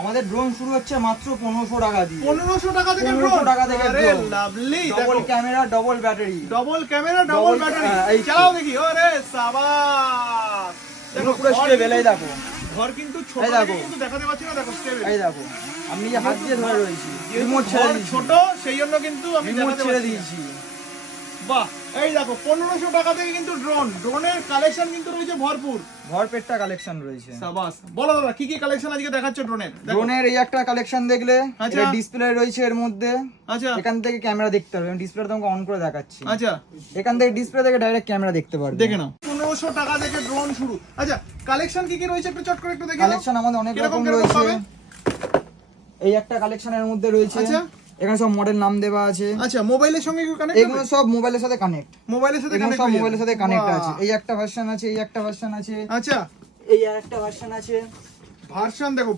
আমাদের ড্রোন শুরু হচ্ছে মাত্র 1500 টাকা দিয়ে। 1500 টাকা থেকে ড্রোন। 1500 টাকা থেকে আরে drone. Lovely, double camera, double battery. Double camera, double battery. চালাও দেখি। ওরে সাবাস। দেখো পুরো স্টেবল। এই দেখো ঘর কিন্তু ছোট, কিন্তু দেখাতে পাচ্ছি না। দেখো স্টেবল। এই দেখো আমি যে হাত দিয়ে ধরে রয়েছি, রিমোট ছোট, সেই জন্য কিন্তু আমি রিমোট ছেড়ে দিয়েছি। বাহ, এই দেখো 1500 টাকা থেকে কিন্তু ড্রোনের কালেকশন কিন্তু রয়েছে ভরপুর। ভরপেটটা কালেকশন রয়েছে। সাবাস। বলো দাদা কি কি কালেকশন আজকে দেখাচ্ছ ড্রোনের? ড্রোনের এই একটা কালেকশন দেখলে, আচ্ছা। এটা ডিসপ্লে রয়েছে এর মধ্যে। আচ্ছা এখান থেকে ক্যামেরা দেখতে পারবে। আমি ডিসপ্লেটা তোমাকে অন করে দেখাচ্ছি। আচ্ছা, এখান থেকে ডিসপ্লে থেকে ডাইরেক্ট ক্যামেরা দেখতে পারবে। দেখে নাও। 1500 টাকা থেকে ড্রোন শুরু। আচ্ছা, কালেকশন কি কি রয়েছে একটু চট করে একটু দেখে নাও। কালেকশন আমাদের অনেক কিরকম রকম কিরকম রয়েছে। পাবে? এই একটা কালেকশনের মধ্যে রয়েছে। আচ্ছা। এখানে সব মডেল নাম দেওয়া আছে। আচ্ছা, মোবাইলের সঙ্গে কি কানেক্ট? এগুলো সব মোবাইলের সাথে কানেক্ট। মোবাইলের সাথে এগুলো কানেক্ট সব মোবাইলের সাথে কানেক্ট আছে। এই একটা ভার্সন আছে, এই একটা ভার্সন আছে, আচ্ছা, এই আর একটা ভার্সন আছে। ভার্সন দেখো